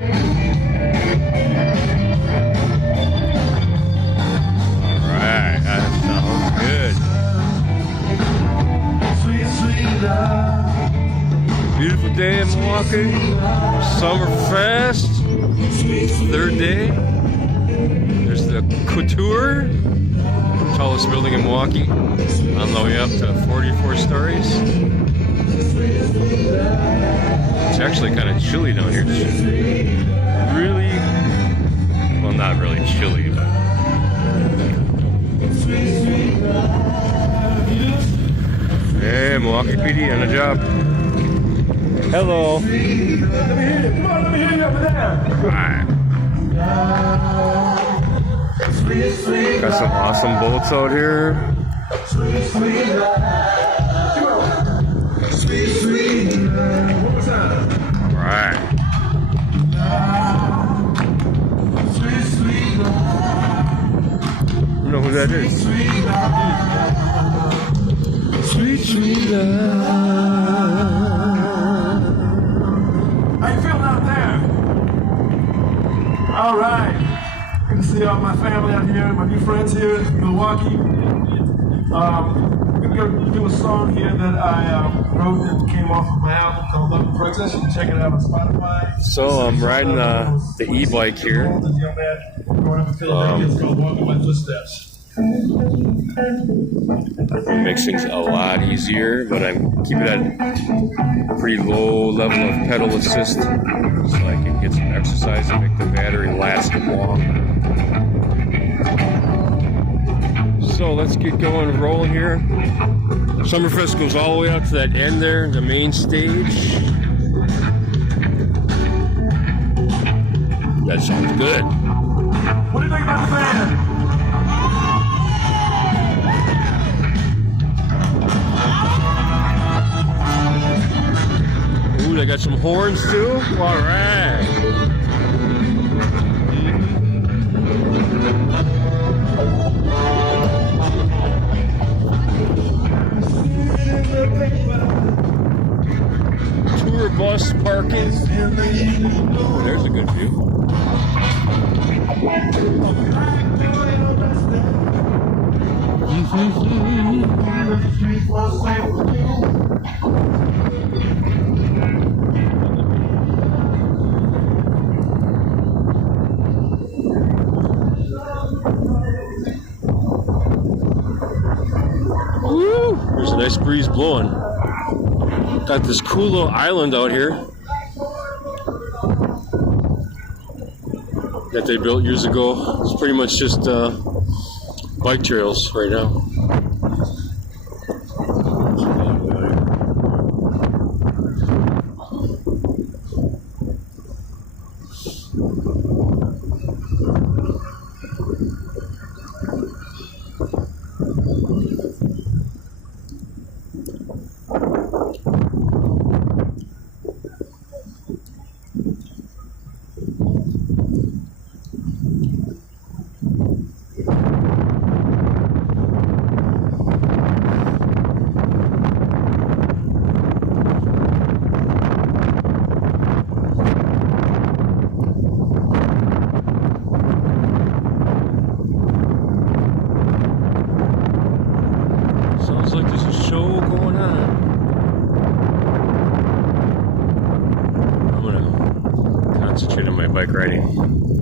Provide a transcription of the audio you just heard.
Alright, that sounds good. Beautiful day in Milwaukee. Summerfest. Third day. There's the Couture, tallest building in Milwaukee, on the way up to 44 stories. It's actually kind of chilly down here. It's really, well, not really chilly, but hey, Milwaukee PD on the job. Hello. Let me hear you. Come on, let me hear you over there. Alright. Got some awesome boats out here. Alright. You know who that is? Sweet, sweet love. How you feeling out there? All right. Good to see all my family out here, my new friends here in Milwaukee. I'm going to do a song here that I wrote and came off of my album called Love and Protest. You can check it out on Spotify. So I'm riding the e-bike here. It's called Walking My Footsteps. Makes things a lot easier, but I'm keeping it at a pretty low level of pedal assist so I can get some exercise and make the battery last long. So let's get going and rolling here. Summerfest goes all the way out to that end there, the main stage. That sounds good. What do you think about the band? Ooh, they got some horns too? All right. Tour bus parking. Ooh, there's a good view. Woo! There's a nice breeze blowing. Got this cool little island out here that they built years ago. It's pretty much just bike trails right now. Sounds like there's a show going on. I'm gonna concentrate on my bike riding.